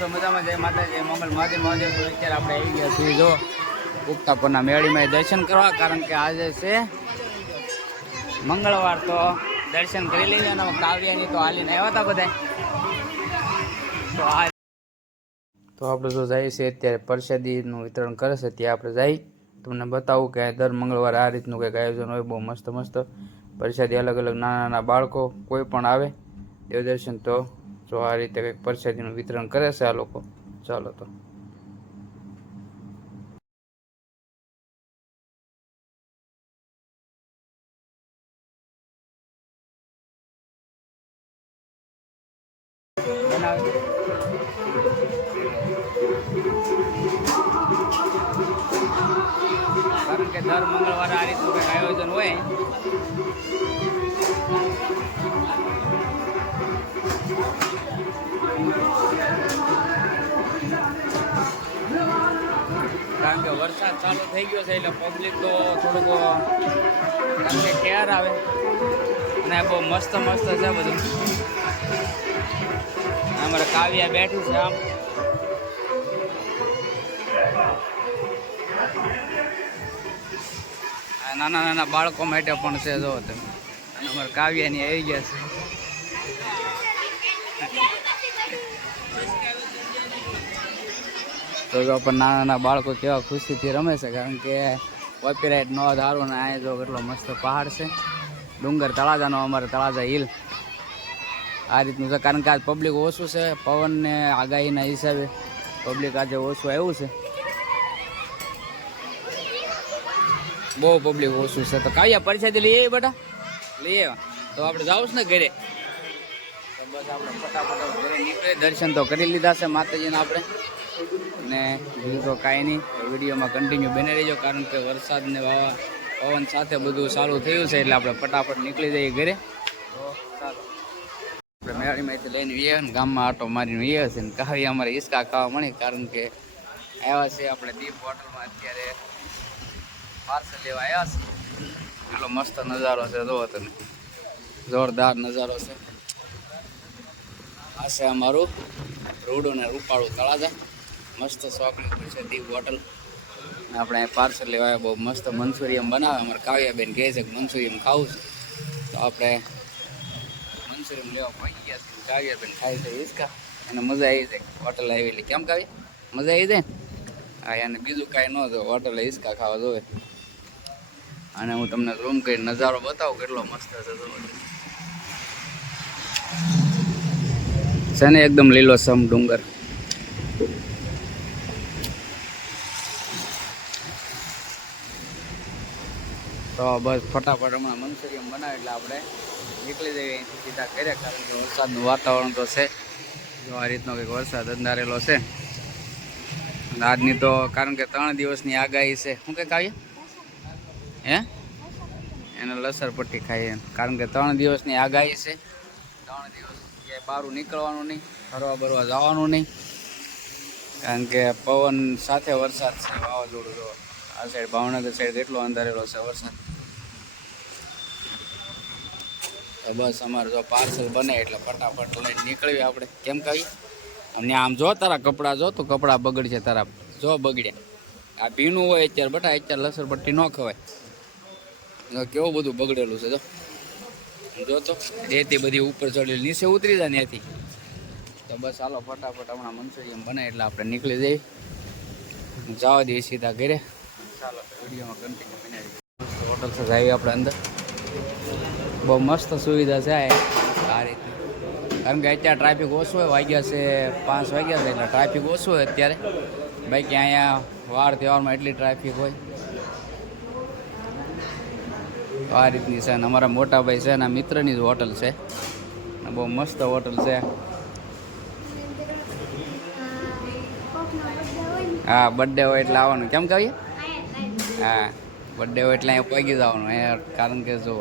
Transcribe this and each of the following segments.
તો અત્યારે આપણે આવી ગયા છીએ મેળીમાં દર્શન કરવા, કારણ કે આજે છે મંગળવાર તો દર્શન કરી લઈએ અને કાવ્યાની તો હાલીને આવ્યા હતા બધા તો આ તો આપણે જો જઈએ છીએ, અત્યારે પ્રસાદીનું વિતરણ કરે છે, ત્યાં આપણે જઈ તમને બતાવું કે દર મંગળવારે આ રીતનું કંઈક આયોજન હોય, બહુ મસ્ત મસ્ત. પ્રસાદી અલગ અલગ નાના નાના બાળકો કોઈ પણ આવે દેવદર્શન તો જો આ રીતે કંઈક પ્રસાદીનું વિતરણ કરે છે આ લોકો, ચાલો તો. બનાવે કારણ કે દર મંગળવારે આ રીતનું કંઈક આયોજન હોય કારણ કે વરસાદ ચાલુ થઈ ગયો છે એટલે પબ્લિક તો થોડુંક, કારણ કે કેર આવે. અને બહુ મસ્ત મસ્ત છે બધું. અમારે કાવ્યા બેઠી છે આમ. નાના નાના બાળકો માટે પણ છે, જો તમે. અને અમારે કાવ્યાની આવી ગયા છે. તો જો પણ નાના નાના બાળકો કેવા ખુશીથી રમે છે, કારણ કે કોપીરાઇટ નો ધારો ને અહીંયા જો કેટલો મસ્ત પહાડ છે. ડુંગર તળાજાનો, અમારે તળાજા હિલ આ રીતનું છે, કારણ કે આજ પબ્લિક ઓછું છે પવનને આગાહીના હિસાબે પબ્લિક આજે ઓછું આવ્યું છે. બહુ પબ્લિક ઓછું છે. તો કાવ્યા પરિસ્થિતિ લઈ આવી બેટા? લઈ આવ્યા. તો આપણે જાવું ને ઘરે. બસ આપણે ફટાફટ દર્શન તો કરી લીધા છે માતાજીને આપણે. ને બીજું તો કાંઈ નહીં. વિડીયોમાં કન્ટિન્યુ બને રહેજો, કારણ કે વરસાદ ને વાવા, પવન સાથે બધું સારું થયું છે એટલે આપણે ફટાફટ નીકળી જઈએ ઘરે. તો ચાલો. આપણે મેળીમાંથી લઈને વીએ ને ગામમાં આટો મારીને વીએ છે ને કાવી અમારે હિસકા ખાવા મળી, કારણ કે આવ્યા છે આપણે દીપ હોટલમાં અત્યારે પાર્સલ લેવા આવ્યા છે એટલો મસ્ત નજારો છે જોવો તમે. જોરદાર નજારો છે. આ છે અમારું રૂડું ને રૂપાળું તળાજા. મસ્ત શોખની પ્રસિદ્ધિ હોટલ. આપણે પાર્સલ લેવા બહુ મસ્ત મંચુરિયમ બનાવે. અમારે કાવ્યાબેન કહે છે કે મંચુરિયમ ખાવું છે. તો આપણે મંચુરિયમ લેવા પહોંચી ગયા છે કાવ્યાબેન ખાય છે હિસકા અને મજા આવી જાય હોટલ આવી એટલે કેમ કાવ્યા? મજા આવી જાય હા એને બીજું કાંઈ ન જો હોટલ હિસકા ખાવા જોવે. અને હું તમને રૂમ કરી નજારો બતાવું કેટલો મસ્ત છે છે ને, એકદમ લીલોસમ ડુંગર. તો બસ ફટાફટ હમણાં મંચુરિયમ બનાવે એટલે આપણે નીકળી જઈએ અહીંથી સીધા ઘરે, કારણ કે વરસાદનું વાતાવરણ તો છે. જો આ રીતનો કંઈક વરસાદ અંધારેલો છે. આજની તો, કારણ કે ત્રણ દિવસની આગાહી છે. શું કંઈક આવીએ હે? એને લસર પટ્ટી ખાઈએ. કારણ કે ત્રણ દિવસની આગાહી છે. ત્રણ દિવસ ક્યાંય બહાર નીકળવાનું નહીં, ફરવા બરવા જવાનું નહીં. કારણ કે પવન સાથે વરસાદ છે, વાવાઝોડું જો આ સાઈડ ભાવનગર સાઈડ કેટલો અંધારેલો છે, વરસાદ. તો બસ અમારે જો પાર્સલ બને એટલે ફટાફટ લઈને નીકળીએ આપણે. કેમ કહીએ અને આમ જો તારા કપડાં જો, તો કપડાં બગડશે તારા. જો બગડ્યા. આ ભીનું હોય અત્યારે, બટા અત્યારે લસર પટ્ટી ન ખવાય. કેવું બધું બગડેલું છે, જો. જો તો રેતી બધી ઉપર ચડેલી નીચે ઉતરી જાય ત્યાંથી તો બસ હાલો, ફટાફટ હમણાં મંચુરિયમ બને એટલે આપણે નીકળી જઈએ. જવા દઈએ સીધા ઘરે. ચાલો હોટલ છે આપણે અંદર. બહુ મસ્ત સુવિધા છે આ રીતે કારણ કે અત્યારે ટ્રાફિક ઓછું હોય, વાગ્યા છે પાંચ વાગ્યા છે, એટલે ટ્રાફિક ઓછું હોય અત્યારે. બાકી અહીંયા વાર તહેવારમાં એટલી ટ્રાફિક હોય. આ રીતની છે અને અમારા મોટા ભાઈ છે એના મિત્રની જ હોટલ છે. બહુ મસ્ત હોટલ છે. હા બર્થડે હોય એટલે આવવાનું. કેમ કહીએ હા બર્થડે હોય એટલે અહીંયા પગી જવાનું, અહીંયા કારણ કે જો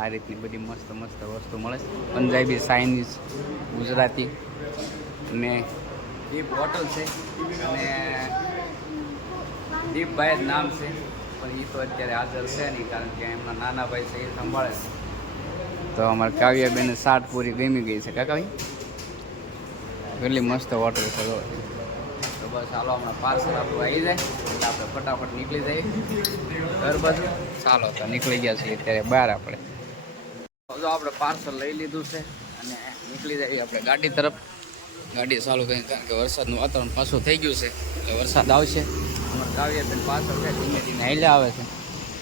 આ રીતની બધી મસ્ત મસ્ત વસ્તુ મળે છે. પંજાબી ચાઇનીઝ ગુજરાતી અને દીપ હોટલ છે અને દીપભાઈ જ નામ છે. પણ એ તો અત્યારે હાજર છે નહીં, કારણ કે એમના નાના ભાઈ છે, એ સંભાળે છે. તો અમારે કાવ્યાબેન સાઠ પૂરી ગમી ગઈ છે. કાકા ભાઈ? કેટલી મસ્ત હોટલ છે બસ ચાલો હમણાં પાર્સલ આપણું આવી જાય. એટલે આપણે ફટાફટ નીકળી જઈએ. ઘર બાજુ. ચાલો, તો નીકળી ગયા છીએ અત્યારે બહાર આપણે. જો આપણે પાર્સલ લઈ લીધું છે અને નીકળી જઈએ આપણે ગાડી તરફ. ગાડી ચાલુ કરી, કારણ કે વરસાદનું વાતાવરણ પાછું થઈ ગયું છે. એટલે વરસાદ આવશે. અમારે કાવ્ય બેન પાછળ છે ધીમે ધીમે હેલ્યા આવે છે.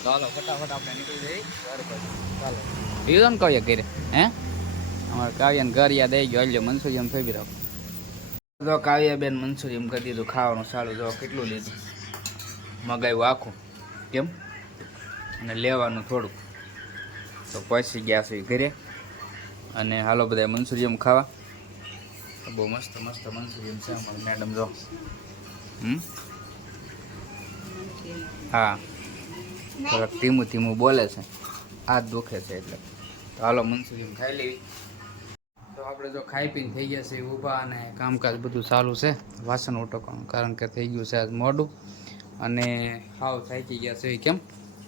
ચાલો, ફટાફટ આપણે નીકળી જઈએ. ઘર બાજુ. ચાલો. બીજું ને કહીએ ઘરે હે? અમારે કાવ્યને ઘર યાદ આવી ગયો. હાલ્યો એમ ફેરવી રાખો. તો કાવ્યાબેન એમ કરી દીધું, ખાવાનું સારું જો કેટલું લીધું. મગાવ્યું આખું, કેમ? અને લેવાનું થોડુંક. તો પહોંચી ગયા છે ઘરે. અને હાલો બધા મનસુરિયમ ખાવા. બહુ મસ્ત મસ્ત મનસુરિયમ છે અમારી મેડમ જો. હમ? હા. થોડાક ધીમું ધીમું બોલે છે. હાથ દુખે છે એટલે. તો હાલો મનસુરિયમ ખાઈ લેવી. આપણે જો ખાઈ પીને થઈ ગયા છે ઊભા અને કામકાજ બધું ચાલુ છે, વાસણ ઉટકવાનું, કારણ કે થઈ ગયું છે આજ મોડું. અને હાવ થાકી ગયા છે કેમ?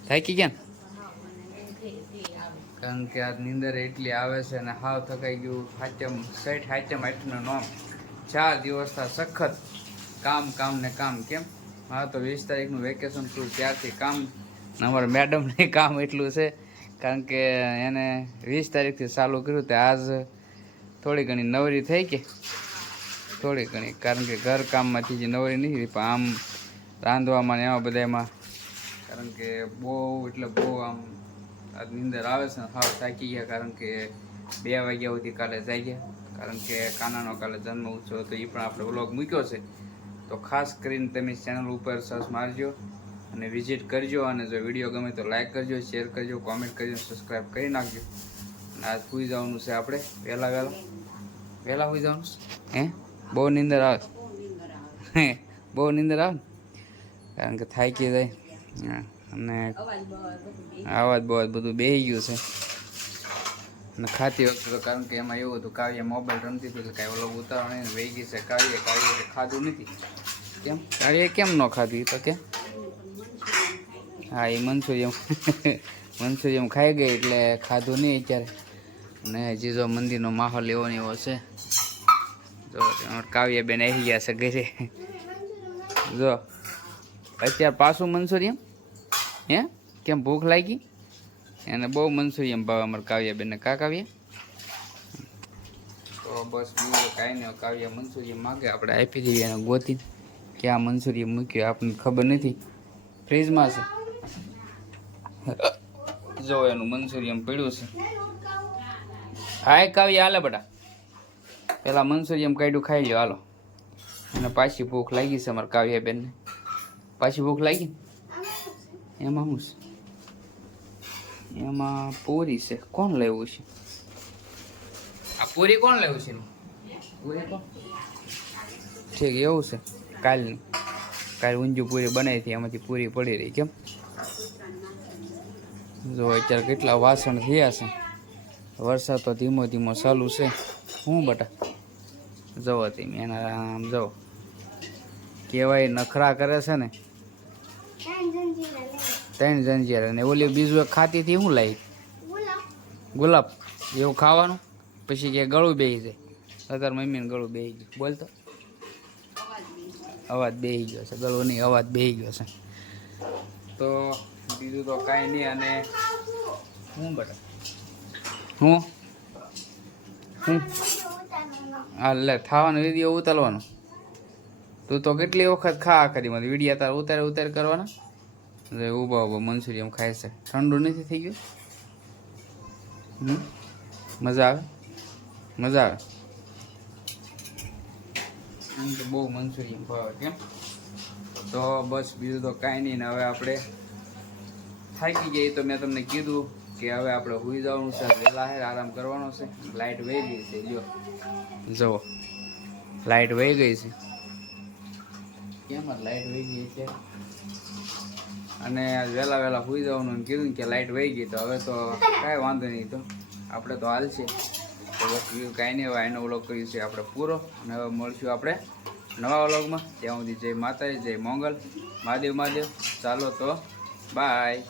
થાકી ગયા કારણ કે આજ નીંદર એટલી આવે છે અને હાવ થકાઈ ગયું, હાચમ સેઠ હાચમ હાચનું નામ ચાર દિવસના સખત કામ કામ ને કામ, કેમ? હા, તો વીસ તારીખનું વેકેશન થયું ત્યારથી કામ. અમારા મેડમને કામ એટલું છે, કારણ કે એને વીસ તારીખથી ચાલુ કર્યું તે આજ થોડી ઘણી નવરી થઈ કે? થોડી ઘણી. કારણ કે ઘર કામમાંથી જે નવરી નહીં રહી પણ આમ રાંધવામાં ને એમાં બધામાં, કારણ કે બહુ, એટલે બહુ આમ નિંદર આવે છે ને હાવ થાકી ગયા, કારણ કે બે વાગ્યા સુધી કાલે જાગ્યા કારણ કે કાનાનો કાલે જન્મ ઉત્સવ હતો એ પણ આપણે વ્લોગ મૂક્યો છે. તો ખાસ કરીને તમે ચેનલ ઉપર સર્ચ મારજો અને વિઝિટ કરજો, અને જો વીડિયો ગમે તો લાઇક કરજો, શેર કરજો, કોમેન્ટ કરજો, સબસ્ક્રાઈબ કરી નાખજો. આજ સુઈ જવાનું છે આપણે વહેલા વહેલા વહેલા સુઈ જવાનું? હે? બહુ નીંદર આવે? બહુ નીંદર આવે કારણ કે થાકી જાય. અને અવાજ બવાજ બધું બેહી ગયું છે. અને ખાતી વખતે તો કારણ કે એમાં એવું હતું, કાવ્ય મોબાઈલ રમતી હતી એટલે કાંઈ ઓલો ઉતારો વહી ગઈ છે કાવ્ય કાવ્ય ખાધું નથી. કેમ? કાવ્ય કેમ ન ખાધી? તો કે? હા, એ મનસુરિયમ મનસુરિયમ ખાઈ ગઈ એટલે ખાધું નહીં અત્યારે. અને હજી મંદિરનો માહોલ એવો ને એવો છે. જો કાવ્ય બેન આવી ગયા છે ઘરે. જો, અત્યારે પાછું મનસુરિયમ હે? કેમ ભૂખ લાગી? એને બહુ મનસુરિયમ ભાવે અમારે કાવ્યાબેનને કા કાવ્યા? તો બસ બીજું કાંઈ નહીં, કાવ્ય મનસુરિયમ માગે. આપણે આપી એને ગોતી. ક્યાં મનસુરિયમ મૂક્યો, આપણને ખબર નથી. ફ્રીજમાં છે. જો, એનું મનસુરિયમ પડ્યું છે. હાય કાવ્ય, હાલે બેટા. પેલા મનસુરિયમ કાઢ્યું, ખાઈ લ્યો, હાલો. અને પાછી ભૂખ લાગી છે અમારે કાવ્યા બેનને. પાછી ભૂખ લાગી? એમાં શું છે? એમાં પૂરી છે. કોણ લેવું છે? આ પૂરી કોણ લેવું છે? ઠીક, એવું છે. કાલની. કાલ ઊંજું પૂરી બનાવી હતી એમાંથી પૂરી પડી રહી, કેમ? જો અત્યારે કેટલા વાસણ થયા છે. વરસાદ તો ધીમો ધીમો ચાલુ છે. હું બટા? જવો તમે, એના આમ જવો. કહેવાય નખરા કરે છે ને. ત્રણ જંજીરા ને ઓલી બીજું એક ખાતી હતી, શું લાવી ગુલાબ. એવું ખાવાનું? પછી કે ગળું બેસી જાય. અત્યારે મમ્મીને ગળું બેસી ગયું. બોલતો અવાજ બેસી ગયો છે. ગળું નહીં, અવાજ બેસી ગયો છે. તો બીજું તો કાંઈ નહીં, અને હું બટા? હું? હું? હા, લે, ખાવાનો, વીડિયો ઉતારવાનો. તું તો કેટલી વખત ખા કરી મને વિડીયા તાર ઉતારે, ઉતાર કરવાના? એટલે ઊભા ઊભા મનસુરિયમ ખાય છે. ઠંડુ નથી થઈ ગયું? હમ? મજા આવે? મજા આવે? એમ તો બહુ મનસુરિયમ ભાવે કેમ? તો બસ, બીજું તો કાંઈ નહીં. ને હવે આપણે થાકી ગઈ તો મેં તમને કીધું. કે હવે આપણે સુઈ જવાનું છે વહેલા હે આરામ કરવાનો છે. લાઇટ વહી ગઈ છે જો જુઓ. લાઇટ વહી ગઈ છે. કેમ લાઇટ વહી ગઈ છે? અને વહેલા વહેલા સુઈ જવાનું કીધું કે લાઇટ વહી ગઈ તો હવે તો કાંઈ વાંધો નહીં તો. આપણે તો હાલ છે. તો બસ બીજું કાંઈ નહીં હવે એનો વ્લોગ કર્યું છે આપણે પૂરો. અને હવે મળશું આપણે નવા વ્લોગમાં. ત્યાં સુધી જય માતાજી જય મોંગલ. મહાદેવ મહાદેવ. ચાલો તો બાય